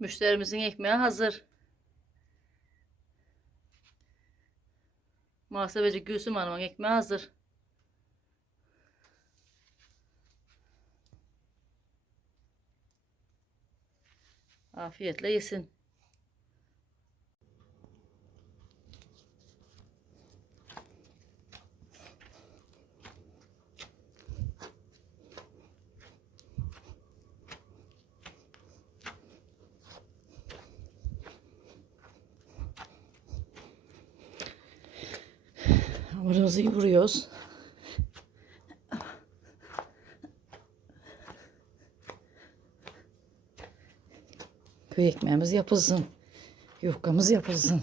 Müşterimizin ekmeği hazır. Muhasebeci Gülsüm Hanım'ın ekmeği hazır. Afiyetle yesin. Hamurumuzu yoğuruyoruz. Köy ekmeğimiz yapılsın. Yufkamız yapılsın.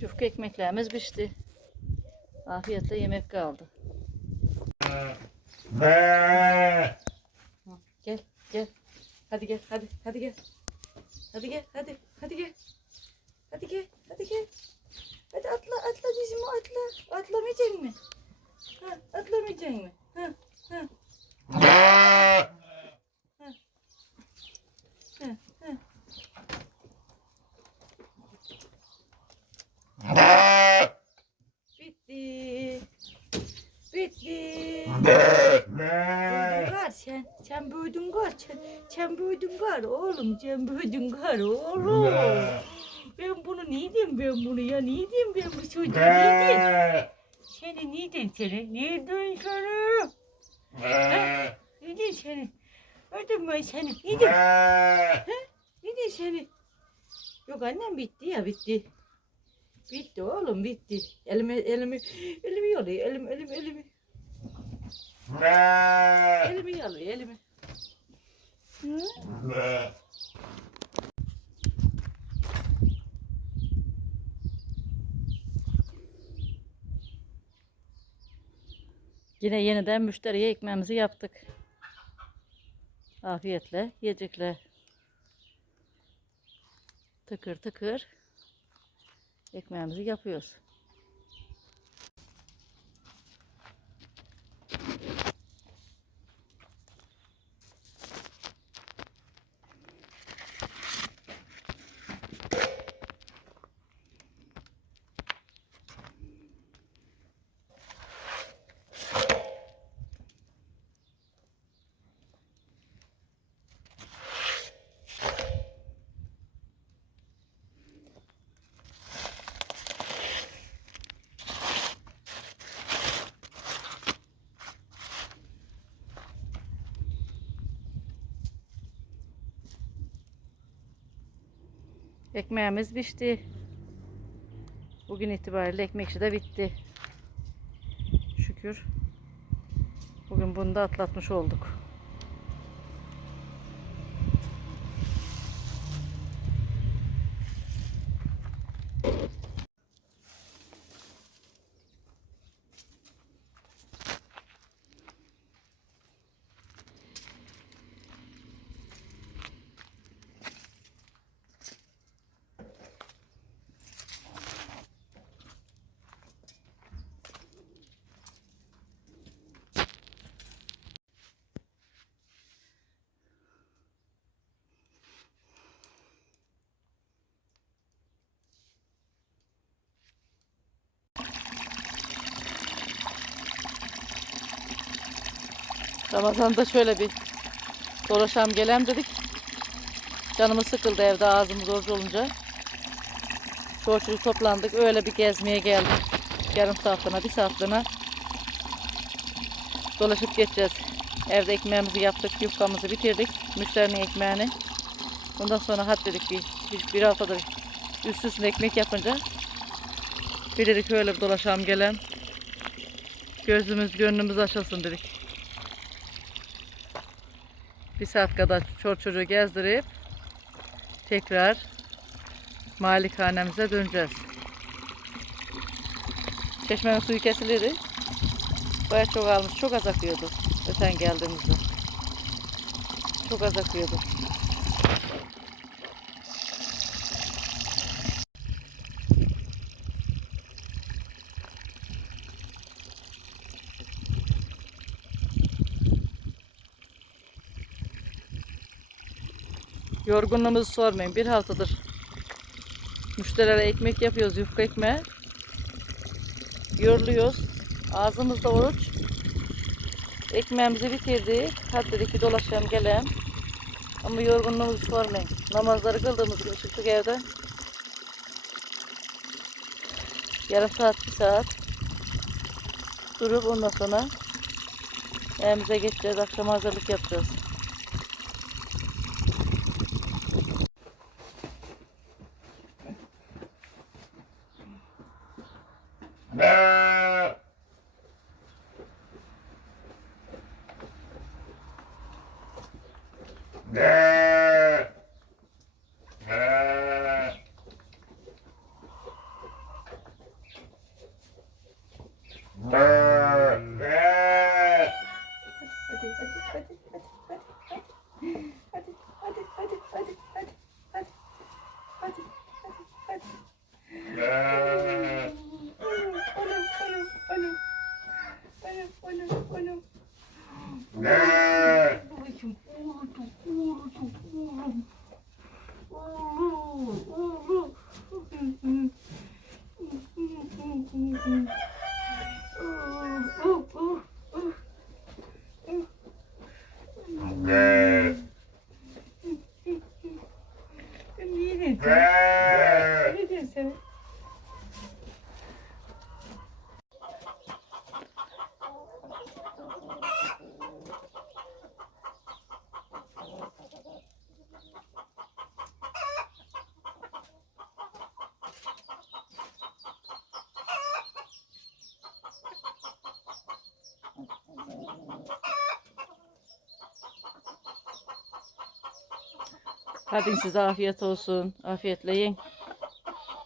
Yufka ekmeklerimiz pişti. Afiyetle yemek kaldı. Gel, gel. Hadi gel, hadi, hadi gel. Hadi gel, hadi, hadi gel. Hadi gel, hadi gel. Hadi atla, atla dizimi atla. Atlamayacak mı? Ha, atlamayacak mı? Ha, ha, Be. ha, ha. Be. Bitti. Bitti. Be. Büyüdün Be. gar sen. Sen büyüdün gar. Sen, sen büyüdün gar oğlum. Sen büyüdün gar oğlum. Ben bunu neydim ben bunu ya neydim ben bu çocuğu neydim? Seni neydim seni? Neydim seni? Neydim seni? Öldüm ben seni. Neydim? Neydim seni? Yok annem bitti ya bitti. Bitti oğlum bitti. Elimi elimi elimi yalıyor elimi elimi elimi elimi yalıyor elimi. Hı? Yine yeniden müşteriye ekmeğimizi yaptık. Afiyetle yiyecekler. Tıkır tıkır ekmeğimizi yapıyoruz. Ekmeğimiz pişti. Bugün itibariyle ekmekçi de bitti. Şükür. Bugün bunu da atlatmış olduk. Ramazan'da şöyle bir dolaşalım gelem dedik. Canımız sıkıldı evde ağzımız oruç olunca. Çoğu çocuk toplandık. Öyle bir gezmeye geldik. Yarım saatliğine, bir saatliğine dolaşıp geçeceğiz. Evde ekmeğimizi yaptık, yufkamızı bitirdik. Müşterinin ekmeğini. Ondan sonra hat dedik bir, bir, bir haftadır üst üste ekmek yapınca bir dedik öyle bir dolaşalım gelen. Gözümüz gönlümüz açılsın dedik. Bir saat kadar çor çocuğu gezdirip tekrar malikanemize döneceğiz. Çeşmenin suyu kesilirdi. Baya çok almış. Çok az akıyordu. Öten geldiğimizde. Çok az akıyordu. Yorgunluğumuzu sormayın. Bir haftadır müşterilere ekmek yapıyoruz. Yufka ekmeği. Yoruluyoruz. Ağzımızda oruç. Ekmeğimizi bitirdik. Hadi dedik dolaşalım gelelim. Ama yorgunluğumuzu sormayın. Namazları kıldığımız gibi çıktık evden. Yarım saat, bir saat durup ondan sonra evimize geçeceğiz. Akşam hazırlık yapacağız. Bye. Hadi size afiyet olsun. Afiyetle yiyin.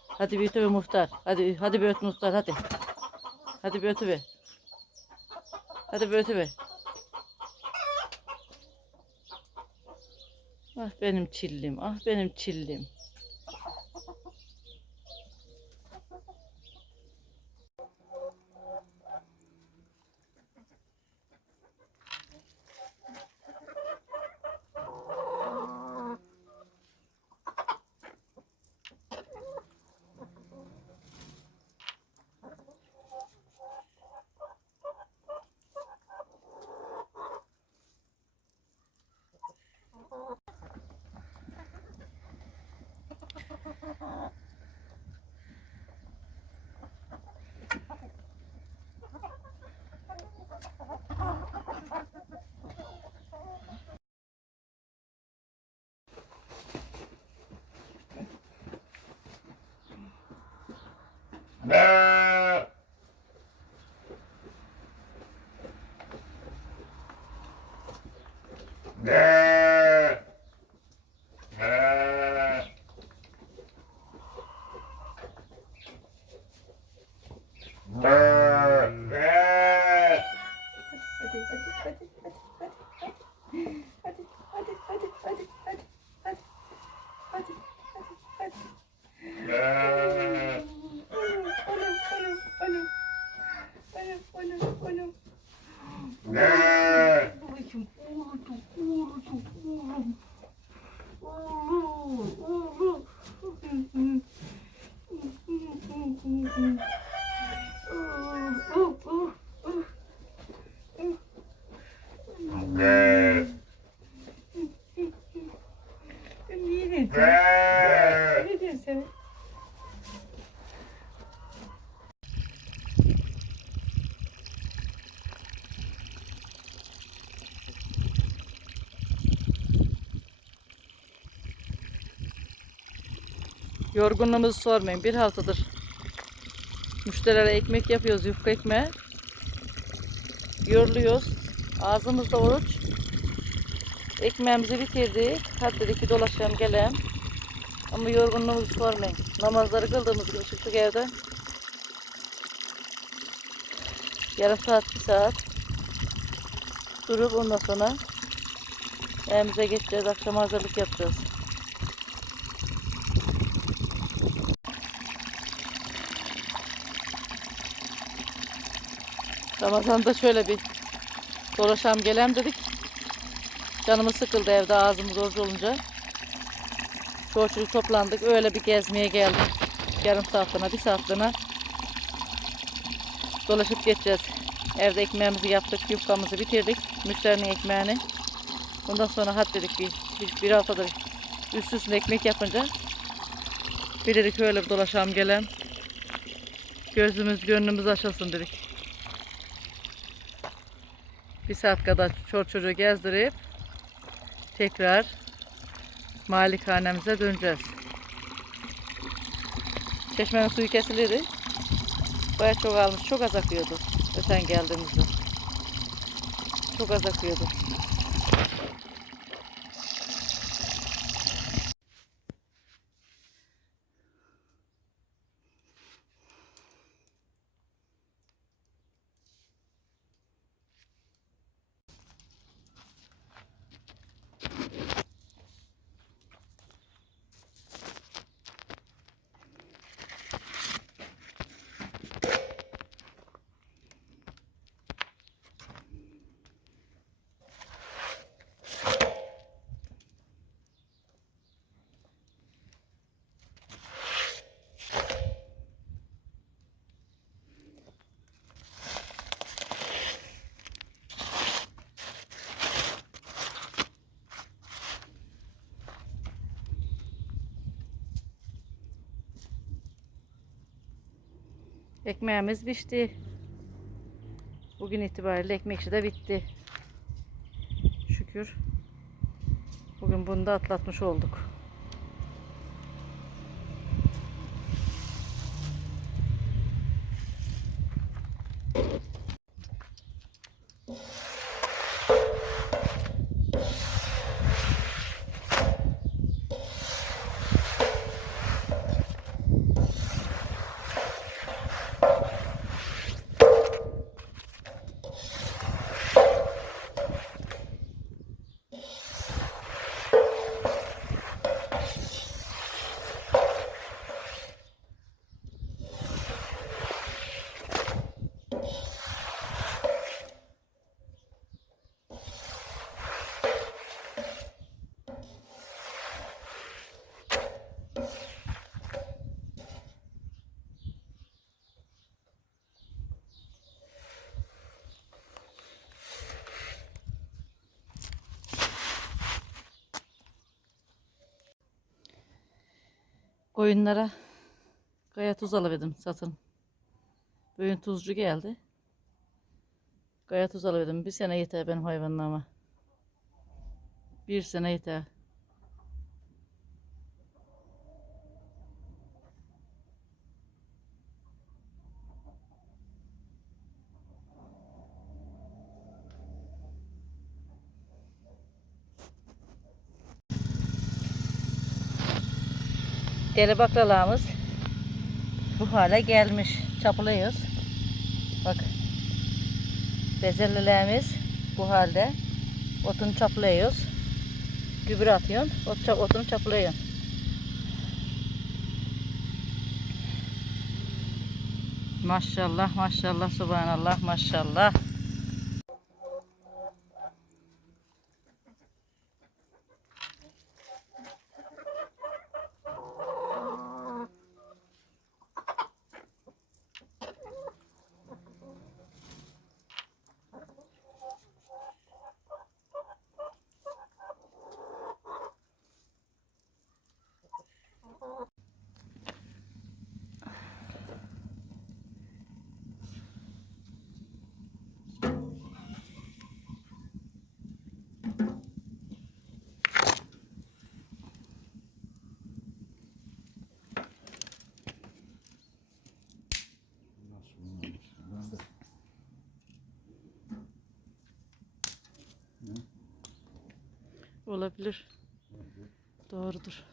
Hadi bir ötü muhtar. Hadi hadi bir öt muhtar hadi. Hadi bir ötü ver. Hadi bir ötü be. Ah benim çillim, ah benim çillim. Yeah. Yorgunluğumuzu sormayın. Bir haftadır müşterilere ekmek yapıyoruz, yufka ekmeği. Yoruluyoruz. Ağzımızda oruç. Ekmeğimizi bitirdik. Hadi dedik ki dolaşalım gelelim. Ama yorgunluğumuzu sormayın. Namazları kıldığımız gibi çıktık evden. Yarım saat, bir saat durup ondan sonra evimize geçeceğiz. Akşam hazırlık yapacağız. Ramazan'da şöyle bir dolaşalım gelem dedik. Canımız sıkıldı evde ağzımız oruç olunca. Çoğu toplandık. Öyle bir gezmeye geldik. Yarım saatliğine, bir saatliğine dolaşıp geçeceğiz. Evde ekmeğimizi yaptık, yufkamızı bitirdik. Müşterinin ekmeğini. Ondan sonra hat dedik bir, bir, bir haftadır üst üste ekmek yapınca bir dedik öyle bir dolaşalım gelen. Gözümüz gönlümüz açılsın dedik. Bir saat kadar çor çocuğu gezdirip tekrar malikanemize döneceğiz. Çeşmenin suyu kesilirdi. Baya çok almış. Çok az akıyordu. Öten geldiğimizde. Çok az akıyordu. Ekmeğimiz pişti. Bugün itibariyle ekmekçi de bitti. Şükür. Bugün bunu da atlatmış olduk. Koyunlara kaya tuz alıverdim satın. Bugün tuzcu geldi. Kaya tuz alıverdim. Bir sene yeter benim hayvanlarıma. Bir sene yeter. Deli baklalarımız bu hale gelmiş. Çapılıyoruz. Bak. Bezellilerimiz bu halde. Otunu çapılıyoruz. Gübre atıyorsun. Ot, otunu çapılıyorsun. Maşallah maşallah subhanallah maşallah. Olabilir. Doğrudur.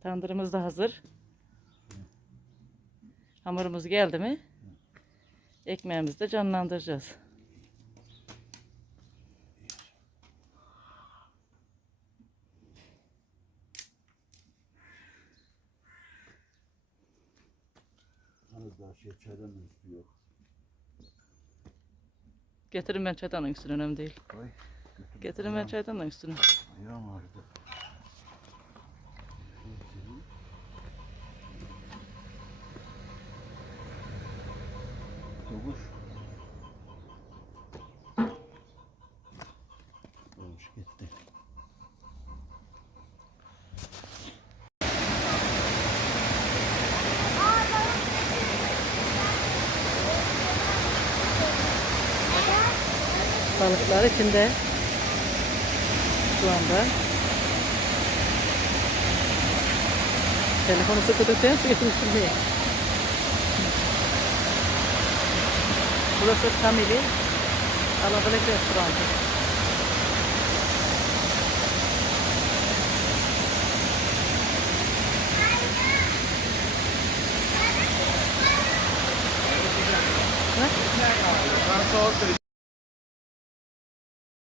Tandırımız da hazır. Hamurumuz geldi mi? Ekmeğimizi de canlandıracağız. Daha da üstü yok. Getirin ben çaydanın üstüne önemli değil. Götür. Getirin ben çaydanın üstüne. Ayağım ağrıdı. Balıklar içinde. Şu anda. Telefonu sıkı tutuyor, içinde. Burası Kamili Alabalık Restoranı.